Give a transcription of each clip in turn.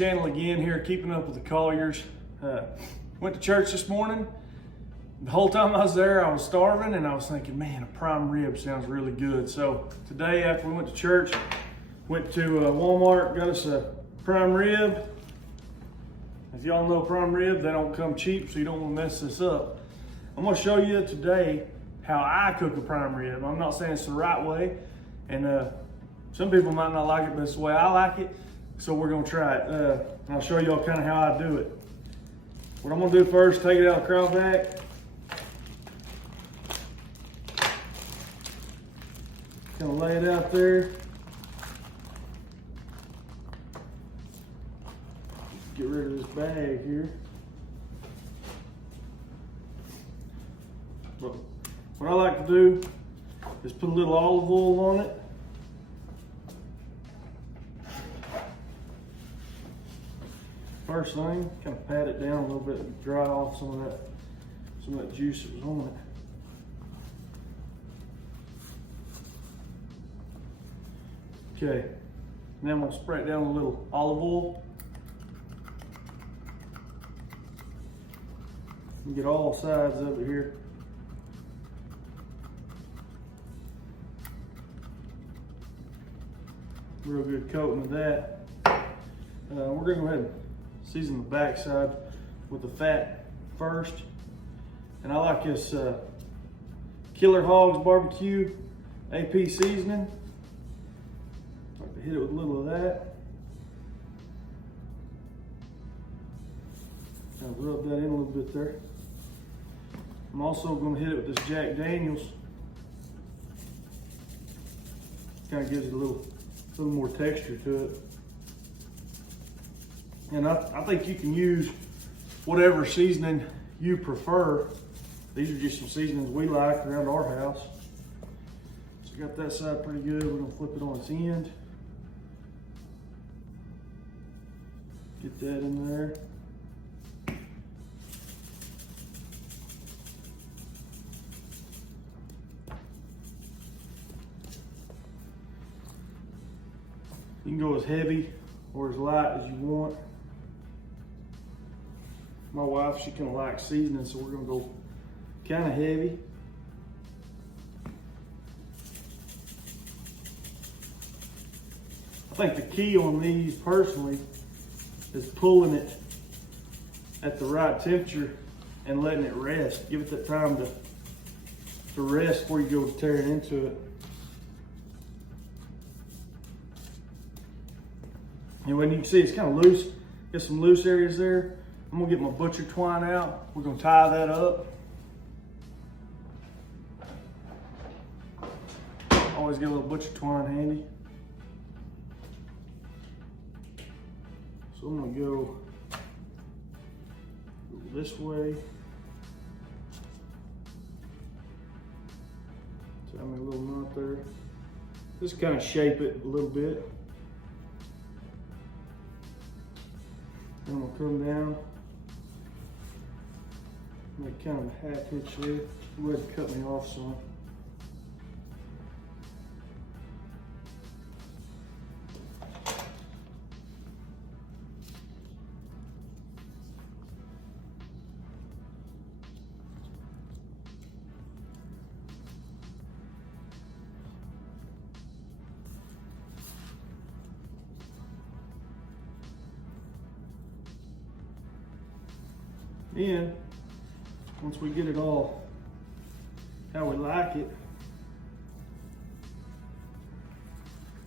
channel again here, keeping up with the Colliers. Went to church this morning. The whole time I was there, I was starving and I was thinking, man, a prime rib sounds really good. So today after we went to church, went to Walmart, got us a prime rib. If y'all know prime rib, they don't come cheap, so you don't want to mess this up. I'm gonna show you today how I cook a prime rib. I'm not saying it's the right way, and some people might not like it, but it's the way I like it. So we're gonna try it. I'll show y'all kind of how I do it. What I'm gonna do first, take it out of the Cryovac. Gonna lay it out there. Get rid of this bag here. But what I like to do is put a little olive oil on it. First thing, kind of pat it down a little bit and dry off some of that juice that was on it. Okay, now I'm gonna spray it down with a little olive oil. And get all sides of it here. Real good coating of that. We're gonna go ahead and season the back side with the fat first. And I like this Killer Hogs barbecue AP seasoning. I like to hit it with a little of that. Kind of rub that in a little bit there. I'm also going to hit it with this Jack Daniels. Kind of gives it a little more texture to it. And I think you can use whatever seasoning you prefer. These are just some seasonings we like around our house. So got that side pretty good. We're gonna flip it on its end. Get that in there. You can go as heavy or as light as you want. My wife, she kind of likes seasoning, so we're gonna go kind of heavy. I think the key on these personally is pulling it at the right temperature and letting it rest. Give it that time to rest before you go tearing into it. And when you can see it's kind of loose, get some loose areas there. I'm gonna get my butcher twine out. We're gonna tie that up. Always get a little butcher twine handy. So I'm gonna go this way. Tie me a little knot there. Just kind of shape it a little bit. Then I'm gonna come down. Make kind of a half hitch there. Go ahead and cut me off some. Then, once we get it all how we like it,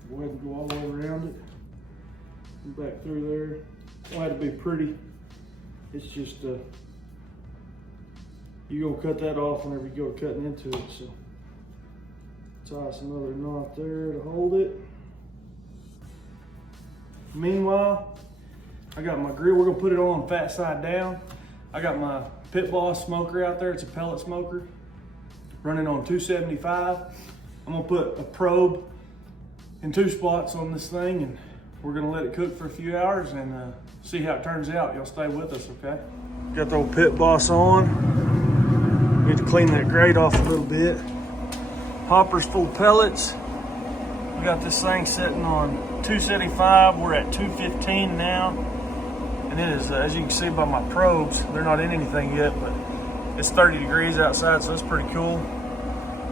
go ahead and go all the way around it and back through there. Don't have to be pretty. It's just you're gonna cut that off whenever you go cutting into it. So toss another knot there to hold it. Meanwhile, I got my grill. We're gonna put it on fat side down. I got my Pit Boss smoker out there. It's a pellet smoker running on 275. I'm gonna put a probe in 2 spots on this thing, and we're gonna let it cook for a few hours and see how it turns out. Y'all stay with us, okay? Got the old Pit Boss on. Need to clean that grate off a little bit. Hopper's full of pellets. We got this thing sitting on 275. We're at 215 now. And it is, as you can see by my probes, they're not in anything yet, but it's 30 degrees outside, so that's pretty cool.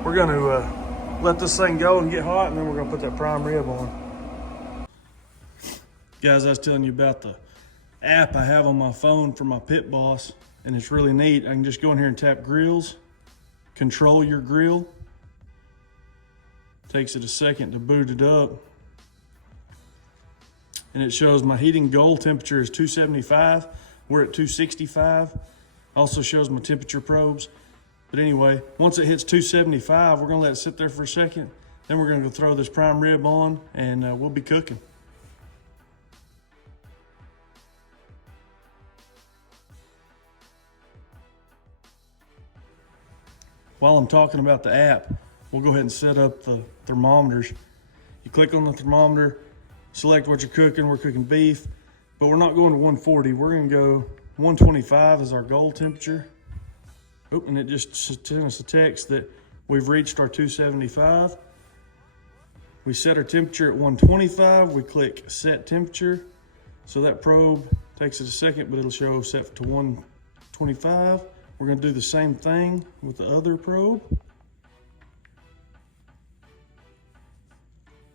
We're gonna let this thing go and get hot, and then we're gonna put that prime rib on. Guys, I was telling you about the app I have on my phone for my Pit Boss, and it's really neat. I can just go in here and tap grills, control your grill. Takes it a second to boot it up. And it shows my heating goal temperature is 275. We're at 265. Also shows my temperature probes. But anyway, once it hits 275, we're gonna let it sit there for a second. Then we're gonna go throw this prime rib on, and we'll be cooking. While I'm talking about the app, we'll go ahead and set up the thermometers. You click on the thermometer, select what you're cooking. We're cooking beef, but we're not going to 140. We're gonna go 125 is our goal temperature. Oh, and it just sent us a text that we've reached our 275. We set our temperature at 125. We click set temperature. So that probe takes it a second, but it'll show set to 125. We're gonna do the same thing with the other probe.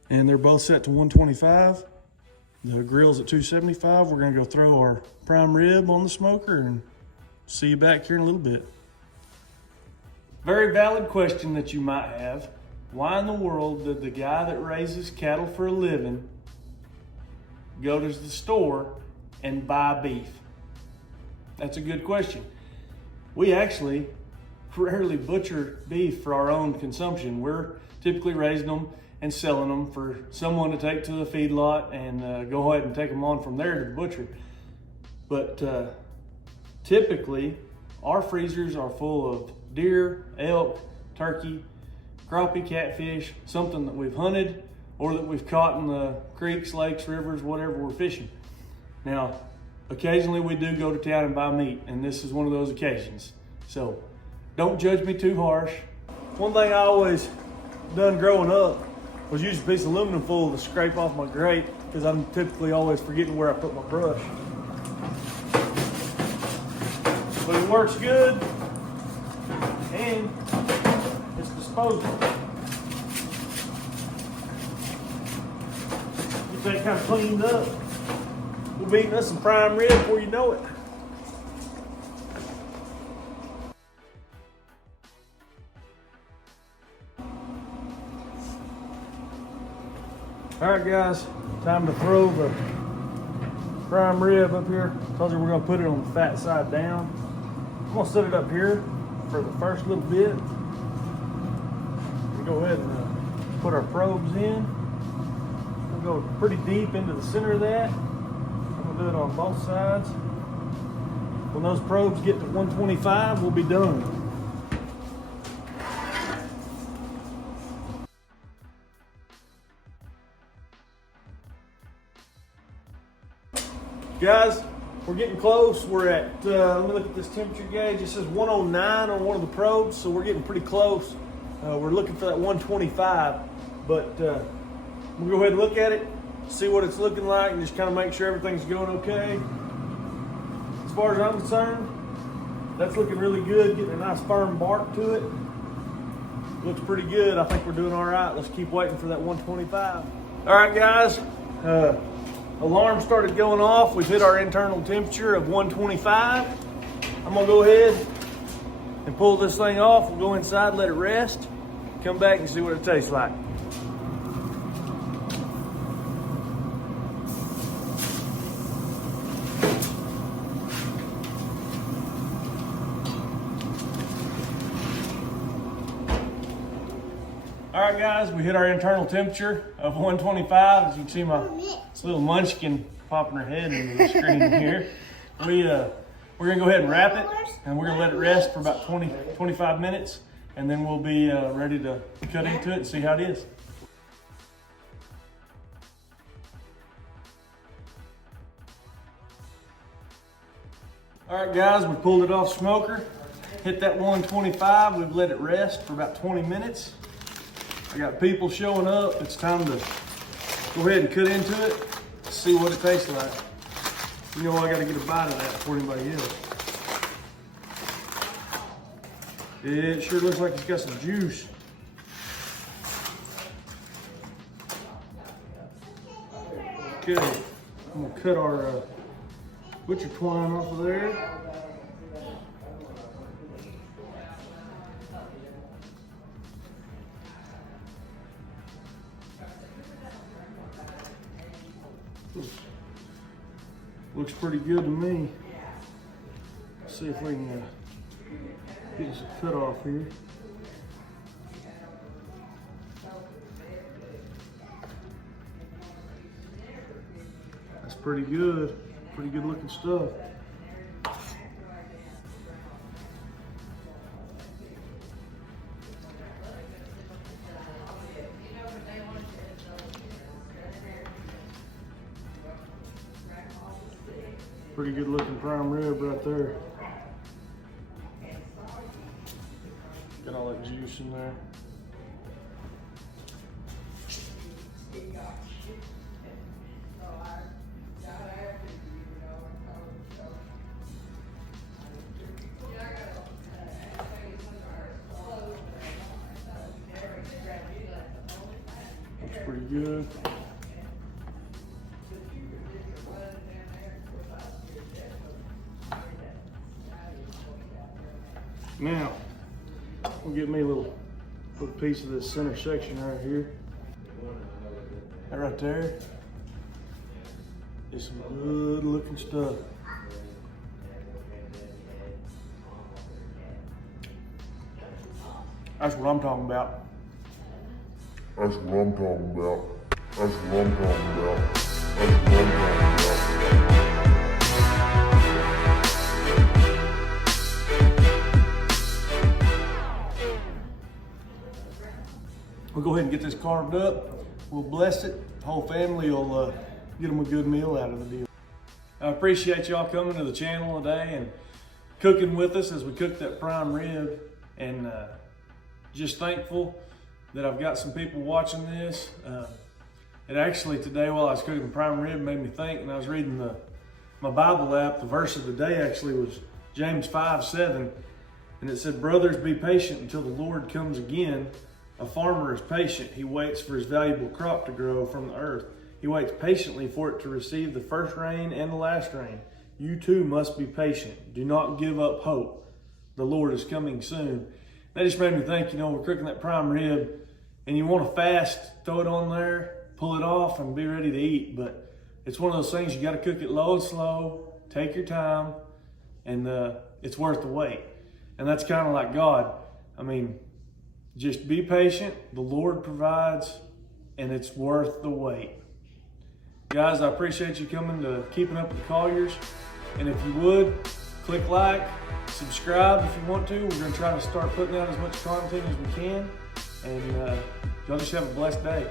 And they're both set to 125. The grill's at 275. We're gonna go throw our prime rib on the smoker and see you back here in a little bit. Very valid question that you might have. Why in the world did the guy that raises cattle for a living go to the store and buy beef? That's a good question. We actually rarely butcher beef for our own consumption. We're typically raising them and selling them for someone to take to the feedlot and go ahead and take them on from there to the butcher. But typically, our freezers are full of deer, elk, turkey, crappie, catfish, something that we've hunted or that we've caught in the creeks, lakes, rivers, whatever we're fishing. Now, occasionally we do go to town and buy meat, and this is one of those occasions. So don't judge me too harsh. One thing I always done growing up was use a piece of aluminum foil to scrape off my grate, because I'm typically always forgetting where I put my brush. But it works good, and it's disposable. Get that kind of cleaned up. We'll be eating us some prime rib before you know it. All right, guys, time to throw the prime rib up here. Told you we're gonna put it on the fat side down. I'm gonna set it up here for the first little bit. We'll go ahead and put our probes in. We'll go pretty deep into the center of that. I'm gonna do it on both sides. When those probes get to 125, we'll be done. Guys, we're getting close. We're at, let me look at this temperature gauge. It says 109 on one of the probes, so we're getting pretty close. We're looking for that 125, but we'll go ahead and look at it, see what it's looking like, and just kind of make sure everything's going okay. As far as I'm concerned, that's looking really good, getting a nice firm bark to it. Looks pretty good. I think we're doing all right. Let's keep waiting for that 125. All right, guys. Alarm started going off. We've hit our internal temperature of 125. I'm gonna go ahead and pull this thing off. We'll go inside, let it rest, come back and see what it tastes like. All right, guys, we hit our internal temperature of 125. As you can see, my little munchkin popping her head into the screen here. We're gonna go ahead and wrap it, and we're gonna let it rest for about 25 minutes, and then we'll be ready to cut into it and see how it is. All right, guys, we pulled it off smoker, hit that 125. We've let it rest for about 20 minutes. I got people showing up. It's time to go ahead and cut into it, see what it tastes like. You know I gotta get a bite of that before anybody else. It sure looks like it's got some juice. Okay, I'm gonna cut our butcher twine off of there. Looks pretty good to me. Let's see if we can get us a cut off here. That's pretty good looking stuff. Pretty good looking prime rib right there. Got all that juice in there. Looks pretty good. Now, we'll get me a little piece of this center section right here. That right there is some good looking stuff. That's what I'm talking about. That's what I'm talking about. That's what I'm talking about. That's what I'm talking about. We'll go ahead and get this carved up. We'll bless it. The whole family will get them a good meal out of the deal. I appreciate y'all coming to the channel today and cooking with us as we cook that prime rib. And just thankful that I've got some people watching this. It actually today while I was cooking prime rib made me think, and I was reading my Bible app, the verse of the day actually was James 5:7. And it said, "Brothers, be patient until the Lord comes again. A farmer is patient. He waits for his valuable crop to grow from the earth. He waits patiently for it to receive the first rain and the last rain. You too must be patient. Do not give up hope. The Lord is coming soon." That just made me think, we're cooking that prime rib and you want to fast, throw it on there, pull it off and be ready to eat. But it's one of those things, you got to cook it low and slow, take your time, and it's worth the wait. And that's kind of like God. Just be patient, the Lord provides, and it's worth the wait. Guys, I appreciate you coming to Keeping Up with the Colliers. And if you would, click like, subscribe if you want to. We're going to try to start putting out as much content as we can. And y'all just have a blessed day.